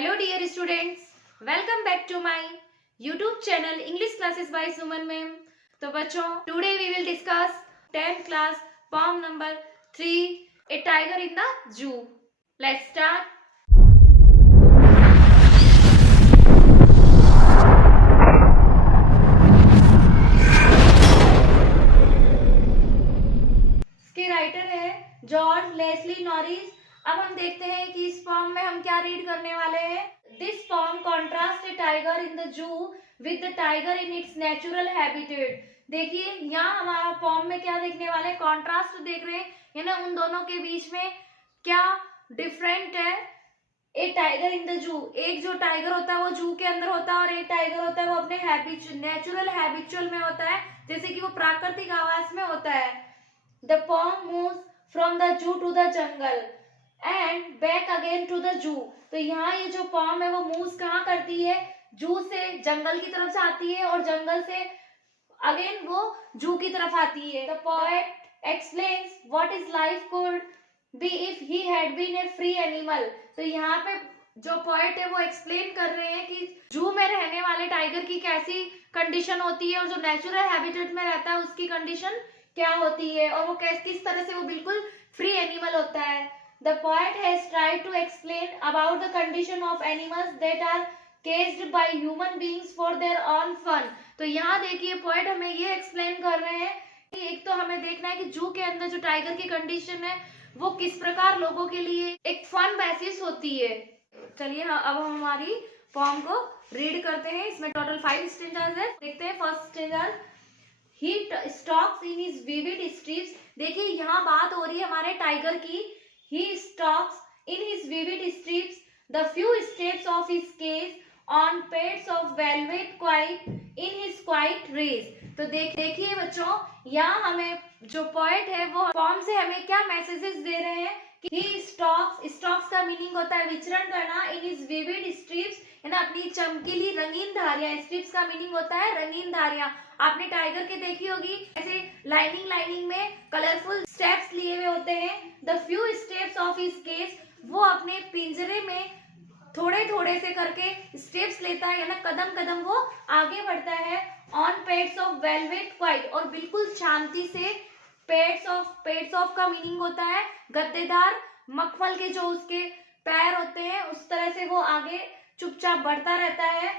Hello dear students, welcome back to my YouTube channel English Classes by Suman Ma'am. तो बच्चों, today we will discuss 10th class poem number 3, A Tiger in the Zoo. Let's start. इसके writer है George Leslie Norris. अब हम देखते हैं कि इस पॉम में हम क्या रीड करने वाले हैं। This poem contrast a tiger in the zoo with the tiger in its natural habitat. देखिए यहाँ हमारा पॉम में क्या देखने वाले, कॉन्ट्रास्ट देख रहे हैं, यानी उन दोनों के बीच में क्या डिफरेंट है। ए टाइगर इन द जू, एक जो टाइगर होता है वो जू के अंदर होता है और एक टाइगर होता है वो अपने नेचुरल हैबिचुअल में होता है, जैसे कि वो प्राकृतिक आवास में होता है। The poem moves from the zoo to the jungle and back again to the zoo. तो यहाँ ये जो पॉम है वो मूव्स कहाँ करती है, जू से जंगल की तरफ जाती है और जंगल से अगेन वो जू की तरफ आती है। The poet explains what is life could be if he had been a free animal. तो यहाँ पे जो पोएट है वो एक्सप्लेन कर रहे हैं कि जू में रहने वाले टाइगर की कैसी कंडीशन होती है और जो नेचुरल हैबिटेट में रहता है उसकी कंडीशन क्या होती है और वो किस तरह से वो बिल्कुल फ्री एनिमल होता है। The poet has tried to explain about the condition of animals that are caged by human beings for their own fun. तो यहाँ देखिए पोएट हमें ये एक्सप्लेन कर रहे हैं कि एक तो हमें देखना है कि जू के अंदर जो टाइगर की कंडीशन है वो किस प्रकार लोगों के लिए एक फन बेसिस होती है। चलिए हाँ, अब हम हमारी फॉर्म को रीड करते हैं। इसमें टोटल 5 स्टेंजास है। देखते हैं first stanza, he stalks in his vivid streets। देखिए यहाँ बात हो रही है हमारे टाइगर की। He stalks in his vivid streets the few steps of his cage on pads of velvet quiet in his quiet race। तो देखिए बच्चों, यहाँ हमें जो पोएट है वो फॉर्म से हमें क्या मैसेजेस दे रहे हैं कि he stalks का मीनिंग होता है विचरण करना, in his vivid streets है ना, अपनी चमकीली रंगीन धारियां। स्ट्रिप्स का मीनिंग होता है रंगीन धारियां। आपने टाइगर के देखी होगी, ऐसे लाइनिंग में कलरफुल स्टेप्स लिए हुए होते हैं। The few steps of his cage, वो अपने पिंजरे में थोड़े से करके स्टेप्स लेता है, यानी कदम वो आगे बढ़ता है। On pads of velvet quite, और बिल्कुल शांति से। पेड्स ऑफ का मीनिंग होता है गद्देदार मखमल के जो उसके पैर होते हैं, उस तरह से वो आगे चुपचाप बढ़ता रहता है।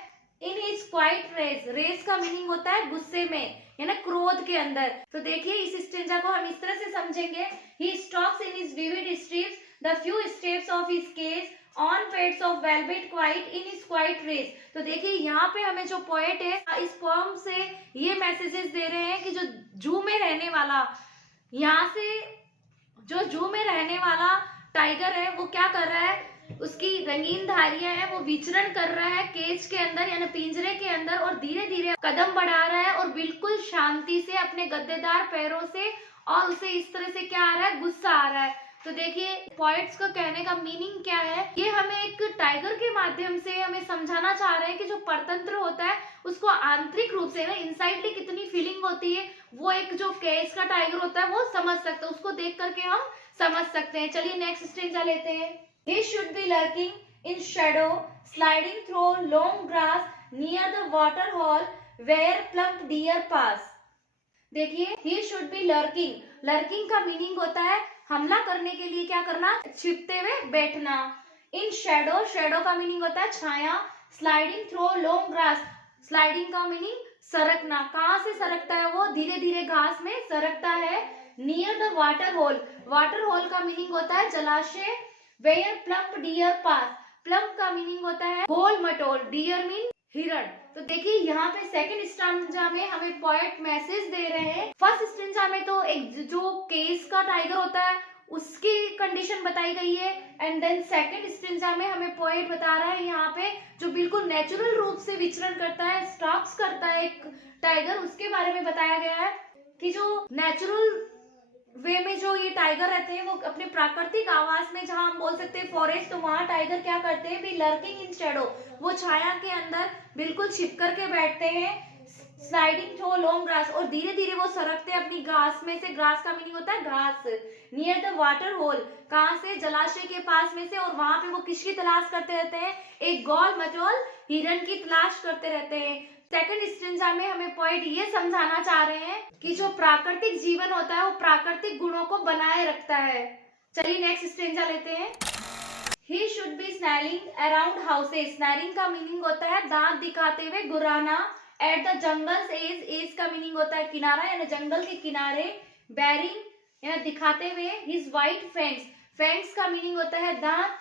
इन हिज क्वाइट रेस का मीनिंग होता है गुस्से में, यानी क्रोध के अंदर। तो देखिए इस स्टेंजा को हम इस तरह से समझेंगे, he stalks in his vivid streets the few steps of his cage on pads of velvet quiet in his quiet race। तो देखिए यहाँ पे हमें जो पोएट है इस पोएम से ये मैसेजेस दे रहे हैं कि जो जू में रहने वाला, यहाँ से जो जू में रहने वाला टाइगर है वो क्या कर रहा है, उसकी रंगीन धारियां हैं, वो विचरण कर रहा है केज के अंदर यानी पिंजरे के अंदर, और धीरे धीरे कदम बढ़ा रहा है और बिल्कुल शांति से अपने गद्देदार पैरों से, और उसे इस तरह से क्या आ रहा है, गुस्सा आ रहा है। तो देखिए पोएट्स का कहने का मीनिंग क्या है, ये हमें एक टाइगर के माध्यम से हमें समझाना चाह रहे हैं कि जो परतंत्र होता है उसको आंतरिक रूप से ना इनसाइडली कितनी फीलिंग होती है, वो एक जो केज का टाइगर होता है वो समझ सकता है, उसको देख करके हम समझ सकते हैं। चलिए नेक्स्ट स्टेंजा लेते हैं। He should be lurking in shadow, sliding through long grass near the water hole where plump deer pass। देखिए he should be lurking, lurking का मीनिंग होता है हमला करने के लिए क्या करना, छिपते हुए बैठना। in shadow का मीनिंग होता है छाया। sliding through long grass, sliding का मीनिंग सरकना। कहाँ से सरकता है वो, धीरे धीरे घास में सरकता है। नियर द वाटर होल का मीनिंग होता है जलाशय। Where plump deer pass, plump का मीनिंग होता है गोल मटोल, डियर मीन हिरण। तो देखिए यहाँ पे सेकंड स्टेंजा में हमें पोएट मैसेज दे रहे हैं। फर्स्ट स्टेंजा में तो एक जो केज का टाइगर होता है उसकी कंडीशन बताई गई है, एंड देन सेकंड स्टेंजा में हमें पोएट बता रहा है यहाँ पे जो बिल्कुल नेचुरल रूप से विचरण करता है, स्टॉक्स करता है एक टाइगर, उसके बारे में बताया गया है कि जो नेचुरल वे में जो ये टाइगर रहते हैं वो अपने प्राकृतिक आवास में, जहां हम बोल सकते हैं फॉरेस्ट, तो वहां टाइगर क्या करते हैं, भी लर्किंग इन शैडो, वो छाया के अंदर बिल्कुल छिप करके बैठते हैं। स्लाइडिंग थ्रू लॉन्ग ग्रास, और धीरे धीरे वो सरकते अपनी घास में से। ग्रास का मीनिंग होता है घास। नियर द वाटर होल, कहाँ से? जलाशय के पास में से। और वहां पे वो किसकी तलाश करते रहते हैं? एक गोल मटोल हिरन की तलाश करते रहते हैं। सेकंड स्टेंजा में हमें पॉइंट ये समझाना चाह रहे हैं कि जो प्राकृतिक जीवन होता है वो प्राकृतिक गुणों को बनाए रखता है। चलिए नेक्स्ट स्टेंजा लेते हैं। He should be snarling around houses. Snarling का मीनिंग होता है दांत दिखाते हुए गुर्राना। At the jungle's edge, edge का मीनिंग होता है किनारा यानी जंगल के किनारे। Bearing यानी दिखाते हुए his white fangs, fangs का मीनिंग होता है दांत।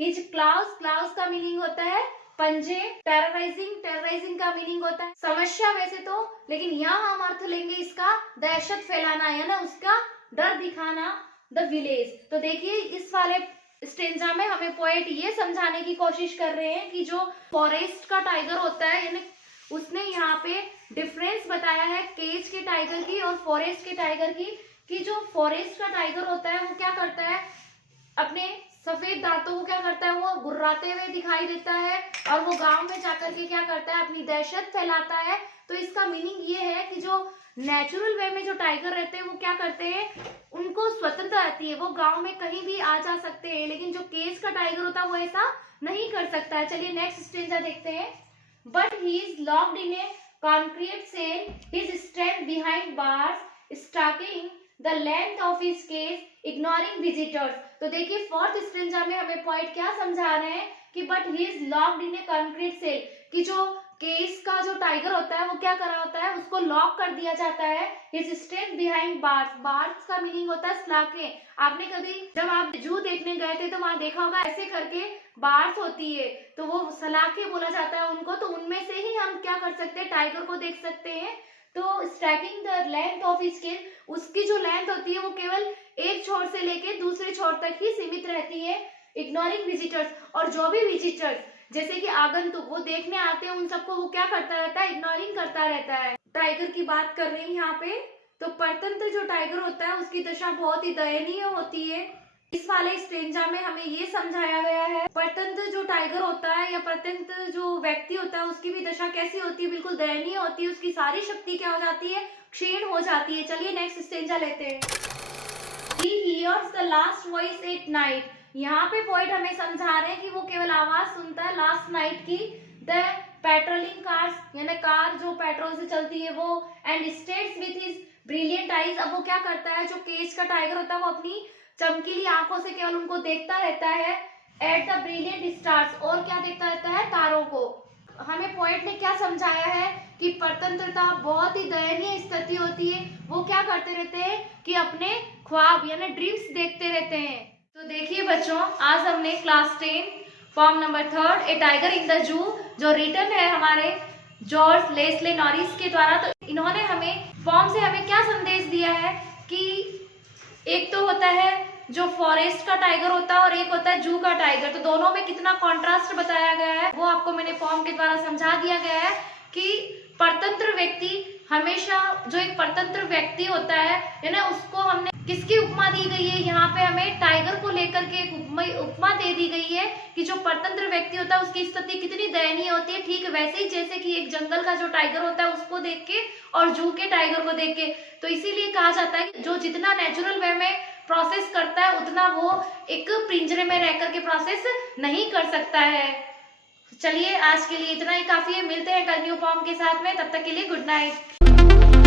His claws, claws का मीनिंग होता है पंजे। Terrorizing, terrorizing का मीनिंग होता है समस्या वैसे तो, लेकिन यहाँ हम अर्थ लेंगे इसका दहशत फैलाना यानी उसका डर दिखाना। द विलेज, तो देखिए इस वाले स्टेंजा में हमें पोएट ये समझाने की कोशिश कर रहे हैं कि जो फॉरेस्ट का टाइगर होता है यानी उसने यहाँ पे डिफरेंस बताया है केज के टाइगर की और फॉरेस्ट के टाइगर की, कि जो फॉरेस्ट का टाइगर होता है वो क्या करता है, अपने सफेद दांतों को क्या करता है, वो गुर्राते हुए दिखाई देता है और वो गांव में जाकर के क्या करता है, अपनी दहशत फैलाता है। तो इसका मीनिंग ये है कि जो नेचुरल वे में जो टाइगर रहते हैं वो क्या करते हैं, उनको स्वतंत्रता रहती है, वो गांव में कहीं भी आ जा सकते हैं, लेकिन जो केज का टाइगर होता है वो ऐसा नहीं कर सकता है। चलिए नेक्स्ट स्टेंजा देखते हैं। But he is locked in a concrete cell, his stand behind bars stalking the length of his cage ignoring visitors. तो देखिए फोर्थ स्टेंजा में हमें पॉइंट क्या समझा रहे हैं कि but he is locked in a concrete cell, कि जो केस का जो टाइगर होता है वो क्या करा होता है, उसको लॉक कर दिया जाता है। His stand behind bars, bars का मीनिंग होता है सलाखें। आपने कभी जब आप जू देखने गए थे तो वहां देखा होगा ऐसे करके बार्स होती है, तो वो सलाखें बोला जाता है उनको। तो उनमें से ही हम क्या कर सकते हैं, टाइगर को देख सकते हैं। तो stalking the length of his cage, उसकी जो लेंथ होती है वो केवल एक छोर से लेके दूसरे छोर तक ही सीमित रहती है। इग्नोरिंग विजिटर्स, और जो भी विजिटर्स जैसे कि आगंतुक वो देखने आते हैं उन सबको वो क्या करता रहता है, इग्नोरिंग करता रहता है। टाइगर की बात कर रहे हैं यहाँ पे। तो परतंत्र जो टाइगर होता है उसकी दशा बहुत ही दयनीय होती है। इस वाले स्टेंजा में हमें ये समझाया गया है परतंत्र जो टाइगर होता है या परतंत्र जो व्यक्ति होता है उसकी भी दशा कैसी होती है, बिल्कुल दयनीय होती है। उसकी सारी शक्ति क्या हो जाती है, क्षीण हो जाती है। चलिए नेक्स्ट स्टेंजा लेते हैं। He hears the last voice at night, यहाँ पे पॉइंट हमें समझा रहे हैं कि वो केवल आवाज सुनता है लास्ट नाइट की। द पेट्रोलिंग कार्स यानी कार जो पेट्रोल से चलती है वो, and states with his brilliant eyes, अब वो क्या करता है, जो केज का टाइगर होता है वो अपनी चमकीली आंखों से केवल उनको देखता रहता है। एट द ब्रिलियंट स्टार्स, और क्या देखता रहता है, तारों को। हमें पॉइंट ने क्या समझाया है कि परतंत्रता बहुत ही दयनीय स्थिति होती है। वो क्या करते रहते हैं कि अपने ख्वाब यानी ड्रीम्स देखते रहते हैं। तो देखिए बच्चों, आज हमने class 10 form number 3 A tiger in the जू जो रिटन है हमारे जॉर्ज लेस्ले नॉरिस के द्वारा, तो इन्होंने हमें फॉर्म से हमें क्या संदेश दिया है कि एक तो होता है जो फॉरेस्ट का टाइगर होता है और एक होता है जू का टाइगर। तो दोनों में कितना कॉन्ट्रास्ट बताया गया है वो आपको मैंने फॉर्म के द्वारा समझा दिया गया है कि परतंत्र व्यक्ति हमेशा, जो एक परतंत्र व्यक्ति होता है यानी उसको हमने किसकी उपमा दी गई है, यहाँ पे हमें टाइगर को लेकर के एक उपमा दे दी गई है कि जो परतंत्र व्यक्ति होता है उसकी स्थिति कितनी दयनीय होती है। ठीक वैसे ही जैसे कि एक जंगल का जो टाइगर होता है उसको देख के और जू के टाइगर को देख के। तो इसीलिए कहा जाता है कि जो जितना नेचुरल वे में प्रोसेस करता है उतना वो एक पिंजरे में रह करके प्रोसेस नहीं कर सकता है। चलिए आज के लिए इतना ही काफी है, मिलते हैं कल न्यू फॉर्म के साथ में, तब तक के लिए गुड नाइट।